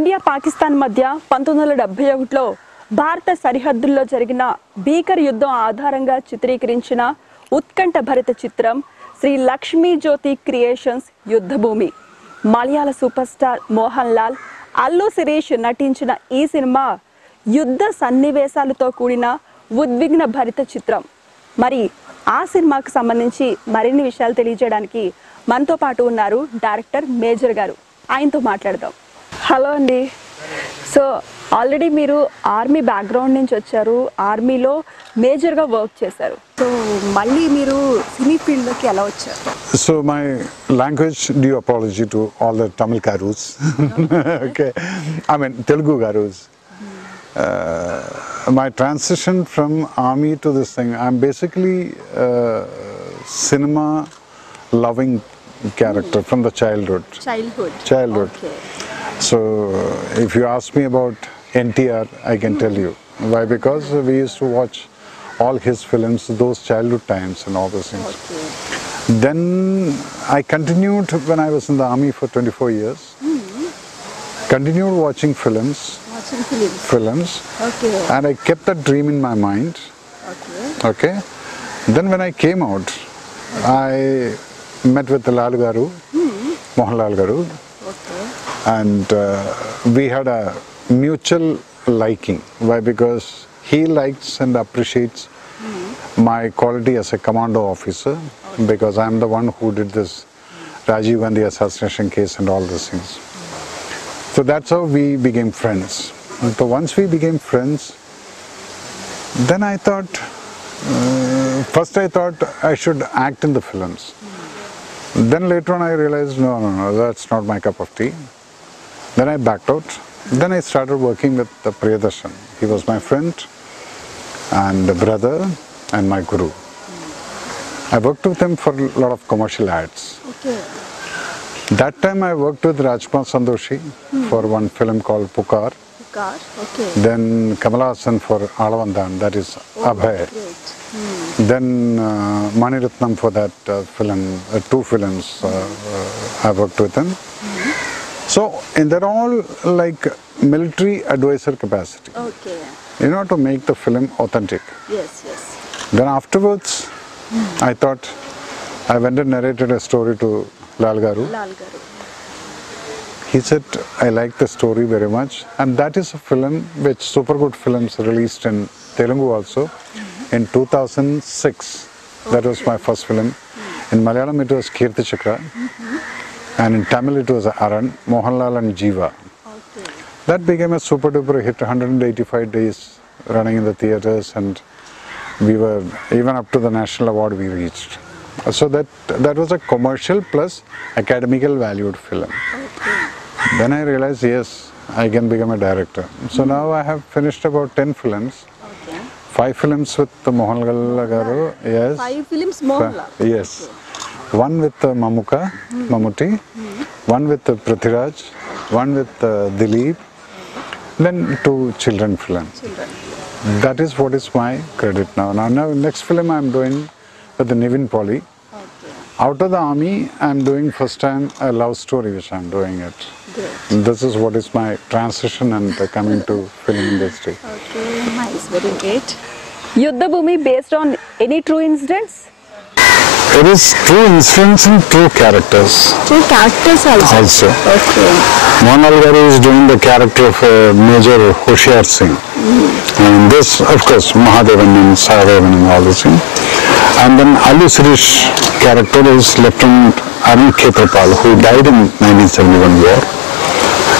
India Pakistan మధ్య 1971లో భారత సరిహద్దుల్లో జరిగిన భీకర యుద్ధం ఆధారంగా చిత్రీకరించిన ఉత్కంఠ భరిత చిత్రం శ్రీ లక్ష్మీ జ్యోతి క్రియేషన్స్ యుద్ధ భూమి. మలయాళ సూపర్ స్టార్ మోహన్ లాల్, అల్లు శిరీష్ నటించిన ఈ సినిమా యుద్ధ సన్నివేశాలతో కూడిన ఉద్విగ్న భరిత చిత్రం. మరి ఆ సినిమాకు సంబంధించి మరిన్ని విషయాలు తెలియజేయడానికి మనతో పాటు ఉన్నారు డైరెక్టర్ మేజర్ గారు. ఆయనతో మాట్లాడదాం. హలో అండి. సో ఆల్రెడీ మీరు ఆర్మీ బ్యాక్గ్రౌండ్ నుంచి వచ్చారు, ఆర్మీలో మేజర్గా వర్క్ చేశారు. సో మళ్ళీ మీరు సినీ ఫీల్డ్లోకి ఎలా వచ్చారు? So my language due apology to all the Tamil Karus. Okay, I mean Telugu Karus. My transition from army to this thing, I'm basically cinema loving character from the childhood. Okay. So if you ask me about NTR, I can tell you why, because we used to watch all his films, those childhood times and all those things. Okay. Then I continued when I was in the army for 24 years. Continued watching films. Okay. And I kept that dream in my mind. Okay. Then when I came out, I met with the Lalu Garu, Mohanlal Garu. Okay. And we had a mutual liking. Why? Because he likes and appreciates my quality as a commando officer, because I'm the one who did this Rajiv Gandhi assassination case and all these things. So that's how we became friends. So once we became friends, then I thought, first I thought I should act in the films. Then later on I realized, no, that's not my cup of tea. Then I backed out. Then I started working with Priyadarshan. He was my friend and brother and my guru. I worked with him for a lot of commercial ads. Okay. That time I worked with Rajkumar Sandoshi for one film called Pukar. Okay. Then Kamal Haasan for Alavandan, that is Abhay. Great. Then Maniratnam for that film, 2 films I worked with him. So, and they're all like military advisor capacity. Okay. To make the film authentic. Yes. Then afterwards, I thought, I went and narrated a story to Lal Garu. He said, I like the story very much. And that is a film which Super Good Films released in Telugu also in 2006. That was my first film. In Malayalam it was Kirti Chakra. And in Tamil it was Aran, Mohanlal and Jiva. Okay. That became a super duper hit, 185 days running in the theatres, and we were even up to the national award we reached. So that was a commercial plus academical valued film. Okay. Then I realized, yes, I can become a director. So now I have finished about 10 films. Okay. 5 films with Mohanlal Garu. Yes. 5 films Mohanlal. Yes. One with Mammootty, one with Prithviraj, one with Dileep, then 2 children films. That is what is my credit now. Now next film I am doing with the Nivin Polly. Okay. Out of the army, I am doing first time a love story, which I am doing it. Great. This is what is my transition and coming to film industry. Okay, nice, very great. Yuddha Bhoomi based on any true incidents? It is true incidents and true characters. True characters also. Okay. Mohanlal Garu is doing the character of Major Hoshiar Singh. And this, of course, Mahadevan and Sahadevan and all this thing. And then Allu Sirish character is Lieutenant Arun Khetrapal, who died in 1971 war.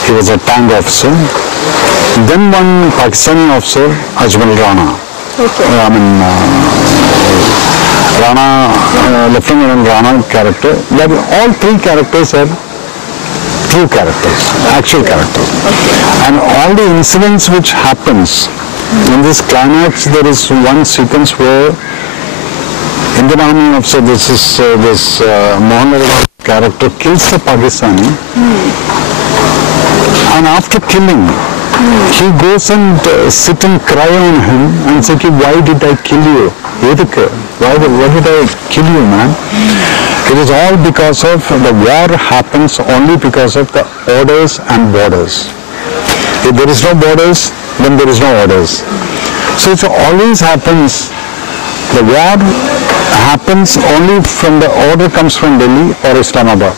He was a tank officer. Then one Pakistani officer, Ajmal Rana. Okay. Lieutenant Rana character. That all 3 characters are true characters, actual characters. Okay. And all the incidents which happens in this climax, there is one sequence where Indian Army officer, this Mohanlal character kills the Pakistani, and after killing, he goes and sit and cry on him and say, why did I kill you? Why did I kill you, man? It is all because of the war happens only because of the orders and borders. If there is no borders, then there is no orders. So it always happens, the war happens only from the order comes from Delhi or Islamabad.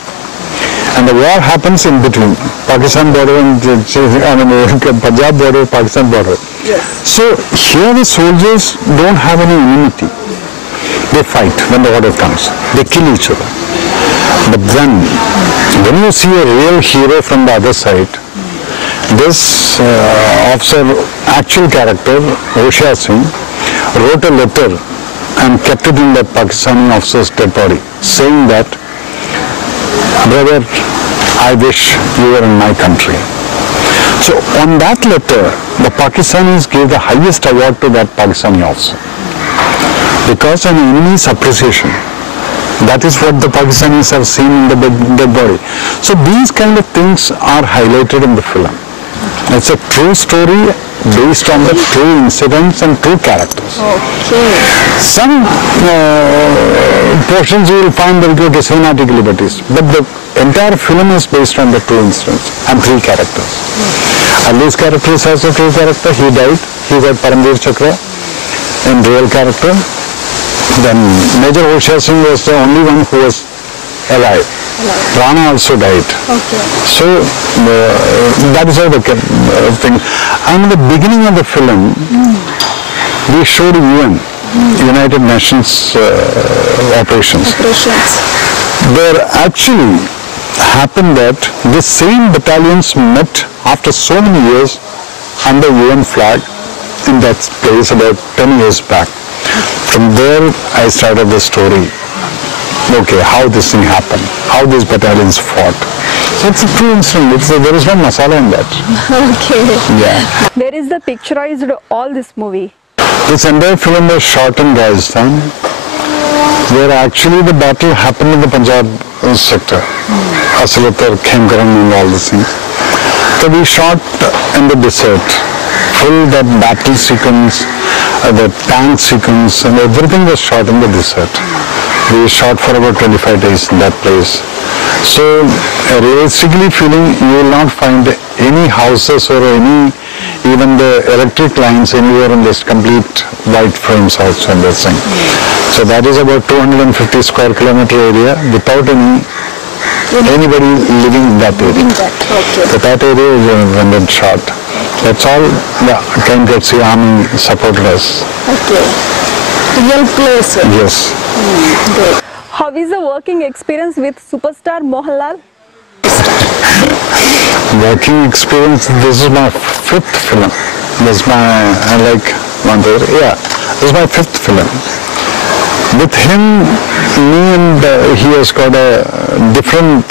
And the war happens in between, Pakistan border and Punjab border, Pakistan border. Yes. So here the soldiers don't have any immunity. They fight when the order comes. They kill each other. But then, when you see a real hero from the other side, this officer, actual character, Hoshiyar Singh, wrote a letter and kept it in the Pakistani officer's dead body, saying that, brother, I wish you were in my country. So on that letter, the Pakistanis gave the highest award to that Pakistani officer. Because an enemy's appreciation. That is what the Pakistanis have seen in the dead body. So these kind of things are highlighted in the film. It's a true story based on the true incidents and true characters. Okay. Some portions you will find that go to cinematic liberties, but the entire film is based on the true incidents and three characters. Allu's character is also a true character. He died. He got Paramveer Chakra in real character. Then Major Hoshiyar Singh was the only one who was alive. Rana also died. Okay. So that is how the thing. And in the beginning of the film, we showed UN, United Nations operations. Where actually happened that the same battalions met after so many years under UN flag in that place about 10 years back. From there I started the story. Okay, how this thing happened, how these battalions fought. So it's a true incident. There is no masala in that. Okay. Yeah. Where is the picturized all this movie? This entire film was shot in Rajasthan, where actually the battle happened in the Punjab sector. Asalatar, Khemkaran and all these things. So we shot in the desert. Full that battle sequence, the tank sequence and everything was shot in the desert. We shot for about 25 days in that place. So realistically feeling you will not find any houses or any, even the electric lines anywhere in this complete white frames also in this thing. So that is about 250 square kilometer area without anybody living in that area. Okay. So that area is when shot. That's all the Kentucky Army supported us. Okay. Real place. Yes. Great. How is the working experience with superstar Mohanlal? Working experience, this is my fifth film. This is my, this is my fifth film. With him, me and he has got a different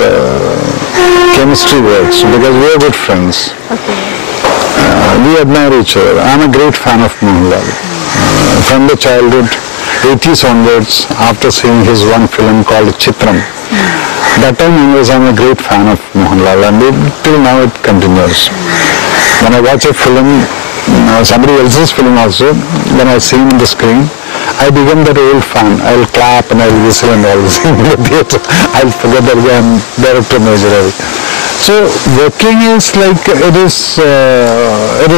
chemistry works because we are good friends. Okay. We admire each other. I am a great fan of Mohanlal. From the childhood, 80s onwards, after seeing his one film called Chitram, that time onwards I am a great fan of Mohanlal and till now it continues. When I watch a film, somebody else's film also, when I see him on the screen, I become that old fan. I will clap and I will whistle and all this in the theatre. I will forget that I am director Major Ravi. So working is like, it is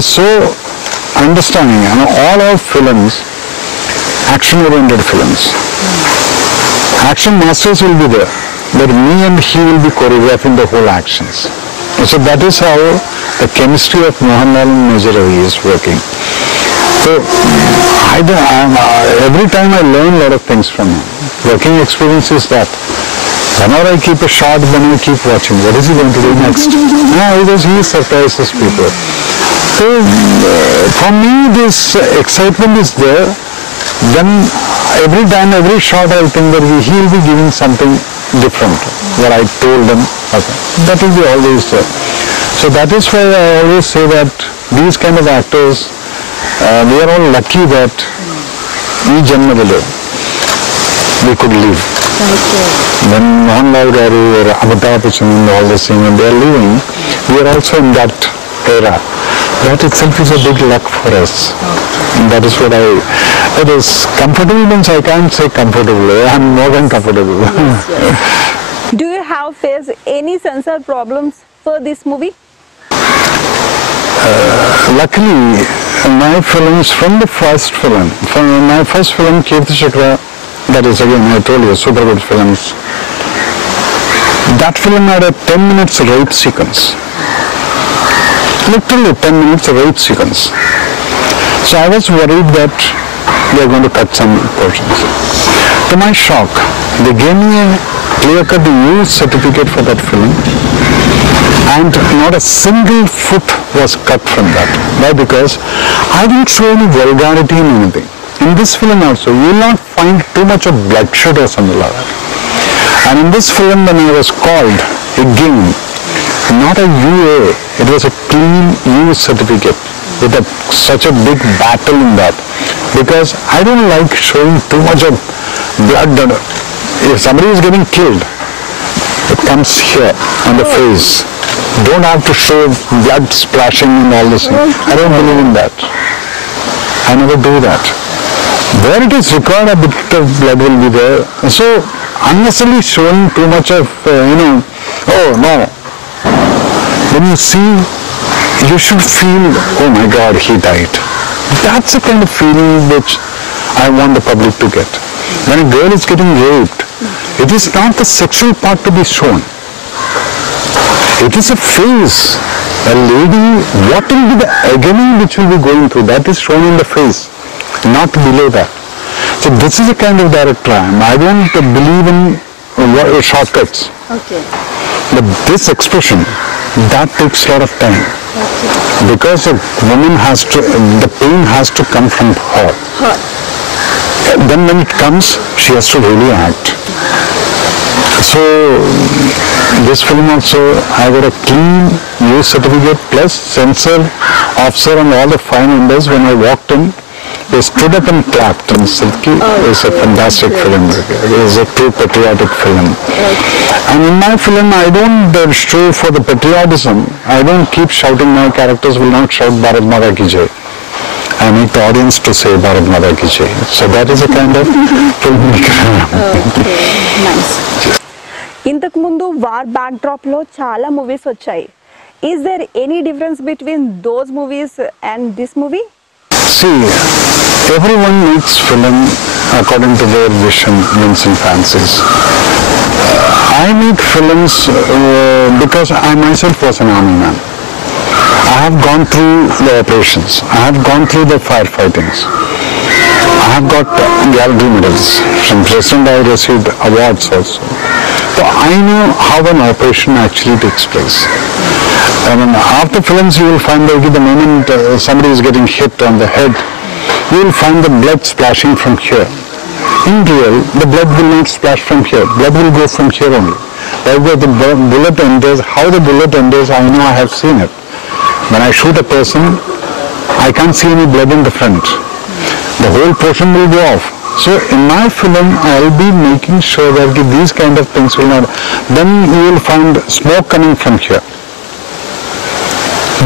so understanding. All our films, action-oriented films. Action masters will be there, but me and he will be choreographing the whole actions. So that is how the chemistry of Mohanlal and Major Ravi is working. So every time I learn a lot of things from him. Working experience is that. Whenever I keep a shot, then I keep watching. What is he going to do next? He surprises people. So for me, this excitement is there. Then every time, every shot, I think that he will be giving something different. What I told him, okay. That will be always there. So that is why I always say that these kind of actors, we are all lucky that we could live. Okay. When Mohanlal Garu or Amitabh Bachchan and all this thing, when they are living, we are also in that era. That itself is a big luck for us. And that is what it is comfortable means I can't say comfortable. I am more than comfortable. Yes. Do you have faced any censor problems for this movie? Luckily, my films from the first film, from my first film, Kirti Chakra, that is again, I told you, super good films. That film had a 10 minutes rape sequence. Literally 10 minutes rape sequence. So I was worried that they are going to cut some portions. To my shock, they gave me a clear-cut use certificate for that film, and not a single foot was cut from that. Why? Because I didn't show any vulgarity in anything. In this film also, you will not find too much of bloodshed or something like that. And in this film, when I was called, again, not a UA, it was a clean use certificate with such a big battle in that. Because I don't like showing too much of blood. If somebody is getting killed, it comes here on the face. Don't have to show blood splashing and all this. I don't believe in that. I never do that. Where it is required, a bit of blood will be there. So, unnecessarily showing too much of, oh no. When you see, you should feel, oh my God, he died. That's the kind of feeling which I want the public to get. When a girl is getting raped, it is not the sexual part to be shown. It is a face. A lady, what will be the agony which will be going through, that is shown in the face, not below that. So this is the kind of director I am. I don't believe in shortcuts. Okay. But this expression, that takes a lot of time. Okay. Because a woman has to, the pain has to come from her. Then when it comes, she has to really act. So this film also, I got a clean use certificate plus censor officer and all the 5 members. When I walked in, they stood up and clapped and said, it's a fantastic film. It is a true patriotic film. And in my film, I don't show for the patriotism. I don't keep shouting. My characters will not shout Bharat Mata Ki Jai. I make the audience to say Bharat Mata Ki Jai. So that is a kind of filmmaker. Okay, nice. ఇంతకు ముందు war back drop లో చాలా movies వచ్చాయి. Is there any difference between those movies and this movie? See, everyone makes film according to their vision, whims and fancies. I make films because I myself was an army man. I have gone through the operations. I have gone through the firefightings. I have got gallery medals. From President I received awards also. So I know how an operation actually takes place. And after films you will find that the moment somebody is getting hit on the head, you will find the blood splashing from here. In real, the blood will not splash from here. Blood will go from here only. Where the bullet enters, how the bullet enters, I know, I have seen it. When I shoot a person, I can't see any blood in the front. The whole portion will go off. So in my film, I will be making sure that these kind of things will not. Then you will find smoke coming from here.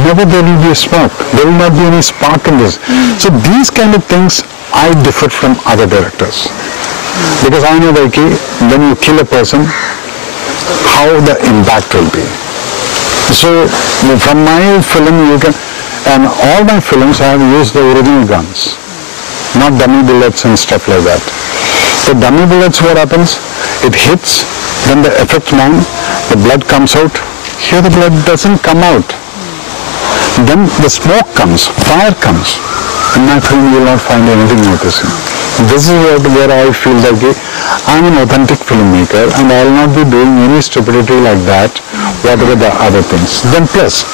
Never there will be a smoke. There will not be any spark in this. So these kind of things, I differ from other directors. Because I know that when you kill a person, how the impact will be. So from my film, you can, and all my films I have used the original guns. Not dummy bullets and stuff like that. The dummy bullets, what happens? It hits, then the effect man, the blood comes out. Here the blood doesn't come out. Then the smoke comes, fire comes. In my film you will not find anything like this. This is where I feel that I am an authentic filmmaker and I will not be doing any stupidity like that, whatever the other things. Then plus,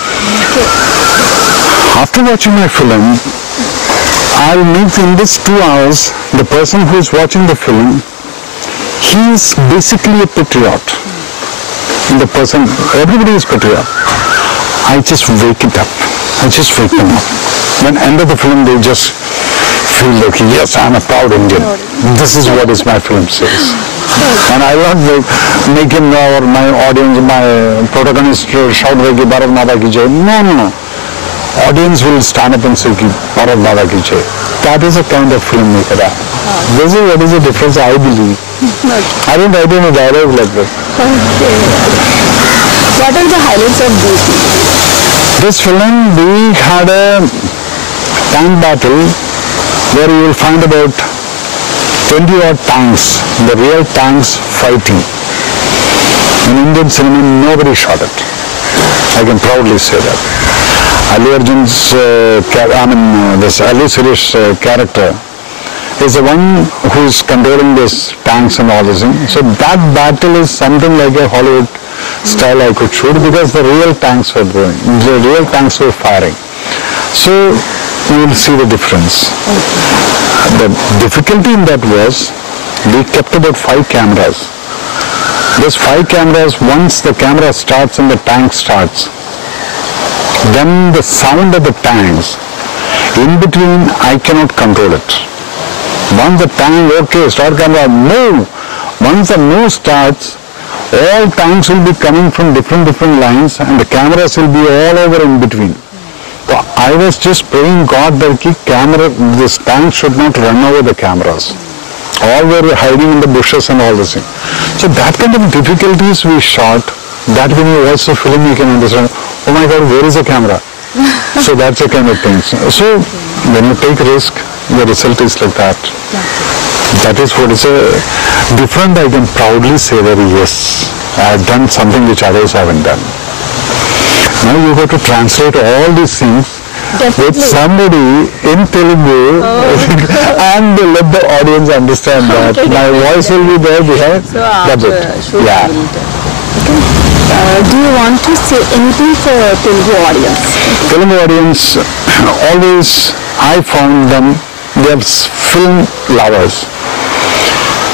after watching my film, I will make in this 2 hours, the person who is watching the film, he is basically a patriot. The person, everybody is patriot. I just wake it up. I just wake them up. When end of the film, they just feel like, yes, I am a proud Indian. This is what is my film says. And I will not make him or my audience, my protagonist shout like Bharat Mata Ki Jai. No. Audience will stand up and say Bharat Mata Ki Jai. That is a kind of filmmaker. This is what is the difference I believe. I don't write any dialogue like that. Okay. What are the highlights of this movie? This film, we had a tank battle where you will find about 20 odd tanks, the real tanks fighting. In Indian cinema, nobody shot it. I can proudly say that. Allu Arjun's, this Allu Sirish character is the one who is controlling these tanks and all this thing. So that battle is something like a Hollywood style I could shoot, because the real tanks were going, the real tanks were firing. So you will see the difference. The difficulty in that was we kept about 5 cameras. Those 5 cameras, once the camera starts and the tank starts, then the sound of the tanks, in between I cannot control it. Once the tank, okay, start camera, move. Once the move starts, all tanks will be coming from different lines and the cameras will be all over in between. So I was just praying God that this tank should not run over the cameras. All were hiding in the bushes and all this thing. So that kind of difficulties we shot, that when you watch the film you can understand, oh my God, where is the camera? So that's the kind of things. So when you take risk, the result is like that. That is what is different. I can proudly say that yes, I have done something which others haven't done. Now you have to translate all these things with somebody in Telugu and let the audience understand that my voice will be there behind. So that's it. Yeah. Do you want to say anything for Telugu audience? Telugu audience, always I found them, they are film lovers.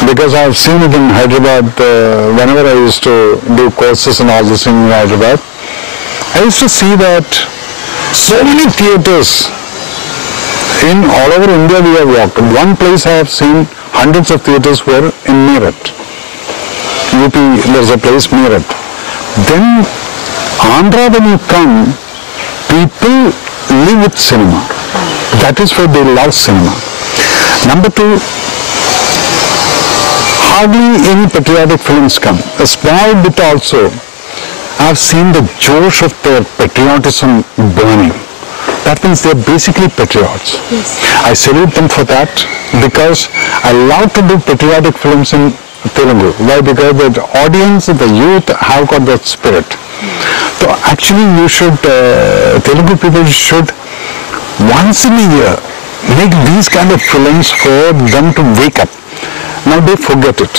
Because I have seen it in Hyderabad, whenever I used to do courses and all this in Hyderabad, I used to see that so many theatres in all over India we have walked. One place I have seen hundreds of theatres were in Meerut. UP, there is a place Meerut. Then Andhra, when you come, people live with cinema. That is why they love cinema. Number 2, hardly any patriotic films come. A small bit also, I have seen the josh of their patriotism burning. That means they are basically patriots. Yes. I salute them for that, because I love to do patriotic films in Telugu. Why? Because the audience, the youth have got that spirit. So actually you should, Telugu people should once in a year make these kind of films for them to wake up. Now they forget it.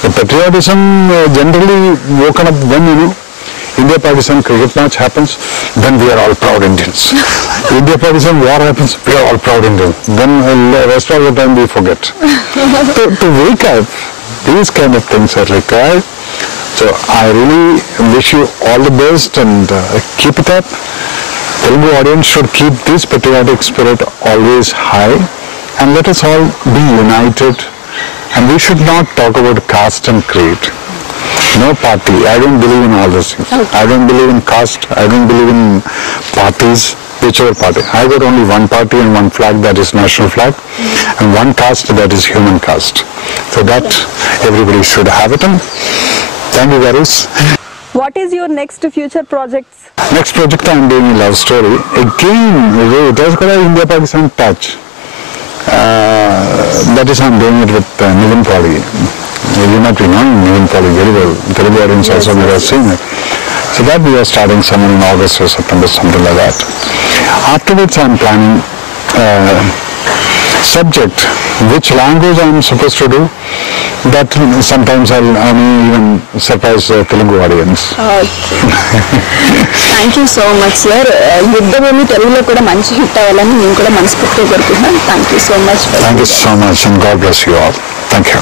The patriotism generally woken up when, India-Pakistan cricket match happens, then we are all proud Indians. India-Pakistan war happens, we are all proud Indians. Then the rest of the time we forget. To wake up, these kind of things are required. So I really wish you all the best and keep it up. Telugu audience should keep this patriotic spirit always high, and let us all be united. And we should not talk about caste and creed. No party. I don't believe in all those things. Okay. I don't believe in caste. I don't believe in parties, whichever party. I got only one party and one flag, that is national flag, and one caste, that is human caste. So that everybody should have it. And thank you, Varus. What is your next future projects? Next project I am doing a love story. Again, it has got an India-Pakistan touch. That is, I am doing it with Nivin Pauly. You might be knowing Nivin Pauly very well. Telugu audience also may have seen it. So that we are starting somewhere in August or September, something like that. Afterwards I am planning subject, which language I am supposed to do. That sometimes I may even surprise the Telugu audience. Thank you so much sir. యుద్ధ భూమి తెలుగులో కూడా మంచి hit అవ్వాలని నేను కూడా మనస్ఫూర్తిగా కోరుకుంటున్నాను. Thank you so much. Thank you so much and God bless you all. Thank you.